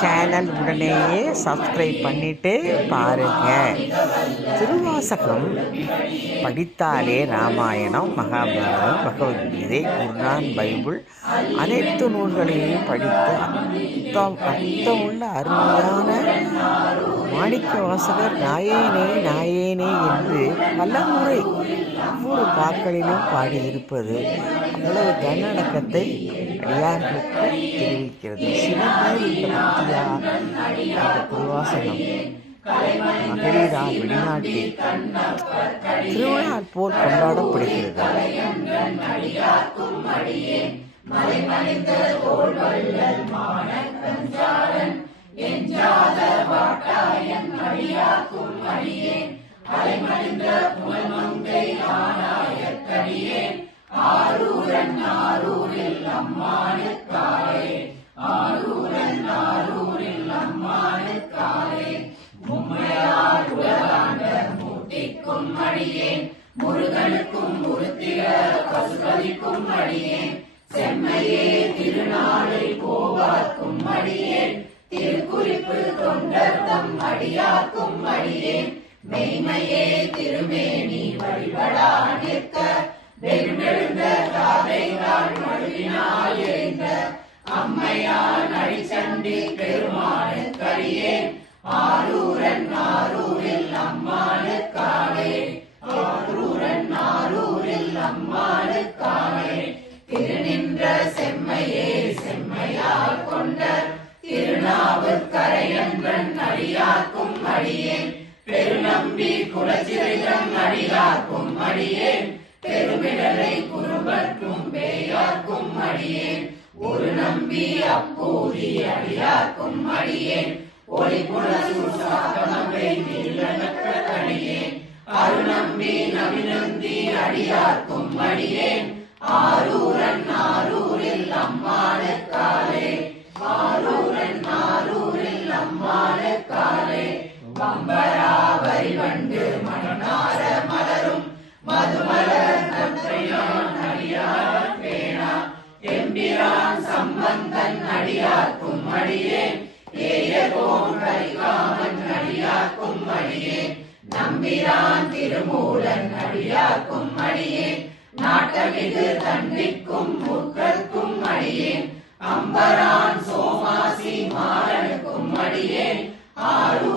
Channel உடனேயே subscribe பண்ணிட்டு பாருங்க. திருவாசகம் படித்தாலே ராமாயணம், மகாபாரதம், பகவத்கீதை, குர்ஆன், பைபிள் அனைத்து நூல்களையும் படித்து அர்த்தமுள்ள அருமையான மாணிக்க வாசகர் நாயேனே நாயேனே என்று பலமுறை ஒவ்வொரு பாக்களிலும் பாடியிருப்பது அவ்வளவு தன்னடக்கத்தை அடியார்களுக்கு தெரிவிக்கிறது. சிவன் இந்த பக்தியா அந்த திருவாசகம் மகளிரால் வெளிநாட்டில் திருவிழா போல் கொண்டாடப்படுகிறது. முருகனுக்கும் முருத்திர பசுபதிக்கும் அடியேன், செம்மையே திருநாளை போவார்க்கும் அடியேன், திருக்குறிப்பு தொண்டர்தம் அடியார்க்கும் அடியேன், மெய்மையே திருமேனி வழிபடா நிற்க வெகுமெழுந்த தாதைகள் மழுவினால் எறிந்த அம்மையான் அடிச்சண்டி பெருமானுக்கடியேன், ஆரூரன் ஆரூரில் அம்மானுக்காளே, ஆரூரன் ஆரூரில் அம்மானுக்காளே, திருநின்ற செம்மையே செம்மையால் கொண்ட திருநாவுக்கரையன்றன் அடியார்க்கும் அடியேன், பெருநம்பி குலச்சிறைதன் அடியார்க்கும் அடியேன், பெருமிடலை குருபர்க்கும் பேயார்க்கும் அடியேன், ஒரு நம்பி அப்பூரி அடியார்க்கும் அடியேன், ஒளிபுலசூசாகமவை நீலனற்ற அடியேன், அருநம்பி நவிநந்தி அடியார்க்கும் அடியேன், ஆரூரன் ஆரூரில் அம்மானுக்காளே, ஆரூரன் ஆரூரில் அம்மானுக்காளே, வம்பரா வரிவண்டு மணநார மலரும் மதுமலர் நற்றையான் அடியார் பேணா, எம்பிரான் சம்பந்தன் அடியார்க்கும் அடியேன், ஏயகோன் கரிகாமன் அடியார்க்கும் அடியேன், நம்பிரான் திருமூலன் அடியார்க்கும் அடியேன், நாட்டமிகு தண்டிக்கும் முற்கற்கும் அடியேன், அம்பரான் சோமாசி மாறனுக்கும் அடியேன், ஆறு